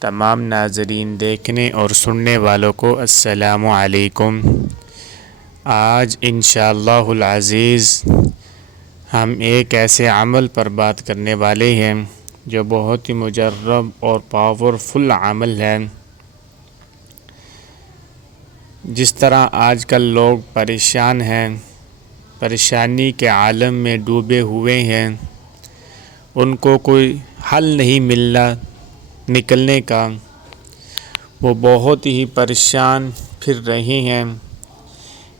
تمام ناظرین دیکھنے اور سننے والوں کو السلام علیکم۔ آج انشاءاللہ العزیز ہم ایک ایسے عمل پر بات کرنے والے ہیں جو بہت ہی مجرب اور پاورفل عمل ہے۔ جس طرح آج کل لوگ پریشان ہیں، پریشانی کے عالم میں ڈوبے ہوئے ہیں، ان کو کوئی حل نہیں ملنا نکلنے کا، وہ بہت ہی پریشان پھر رہے ہیں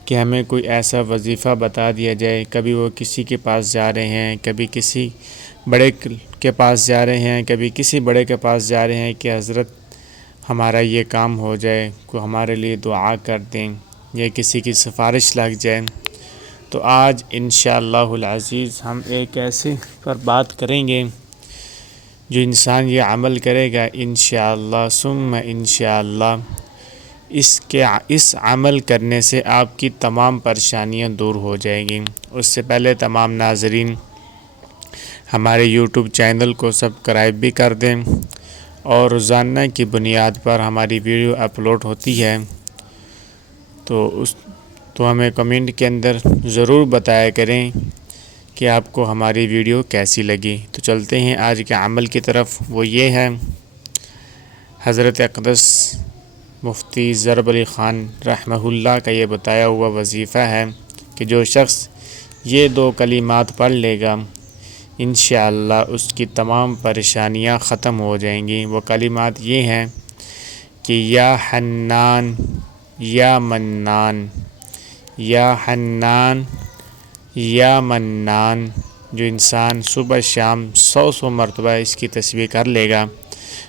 کہ ہمیں کوئی ایسا وظیفہ بتا دیا جائے۔ کبھی وہ کسی کے پاس جا رہے ہیں، کبھی کسی بڑے کے پاس جا رہے ہیں، کبھی کسی بڑے کے پاس جا رہے ہیں کہ حضرت ہمارا یہ کام ہو جائے، کوئی ہمارے لیے دعا کر دیں یا کسی کی سفارش لگ جائے۔ تو آج انشاءاللہ العزیز ہم ایک ایسے پر بات کریں گے جو انسان یہ عمل کرے گا انشاءاللہ ثم انشاءاللہ اس عمل کرنے سے آپ کی تمام پریشانیاں دور ہو جائیں گی۔ اس سے پہلے تمام ناظرین ہمارے یوٹیوب چینل کو سبسکرائب بھی کر دیں، اور روزانہ کی بنیاد پر ہماری ویڈیو اپلوڈ ہوتی ہے تو ہمیں کمنٹ کے اندر ضرور بتایا کریں کہ آپ کو ہماری ویڈیو کیسی لگی۔ تو چلتے ہیں آج کے عمل کی طرف، وہ یہ ہے حضرت اقدس مفتی ضرب علی خان رحمہ اللہ کا یہ بتایا ہوا وظیفہ ہے کہ جو شخص یہ 2 کلمات پڑھ لے گا انشاءاللہ اس کی تمام پریشانیاں ختم ہو جائیں گی۔ وہ کلمات یہ ہیں کہ یا حنان یا منان، یا حنان یا منان۔ جو انسان صبح شام 100 مرتبہ اس کی تسبیح کر لے گا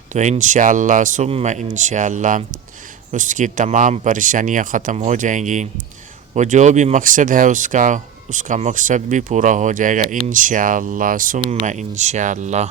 تو انشاءاللہ ثم انشاءاللہ اس کی تمام پریشانیاں ختم ہو جائیں گی۔ وہ جو بھی مقصد ہے اس کا مقصد بھی پورا ہو جائے گا انشاءاللہ ثم انشاءاللہ۔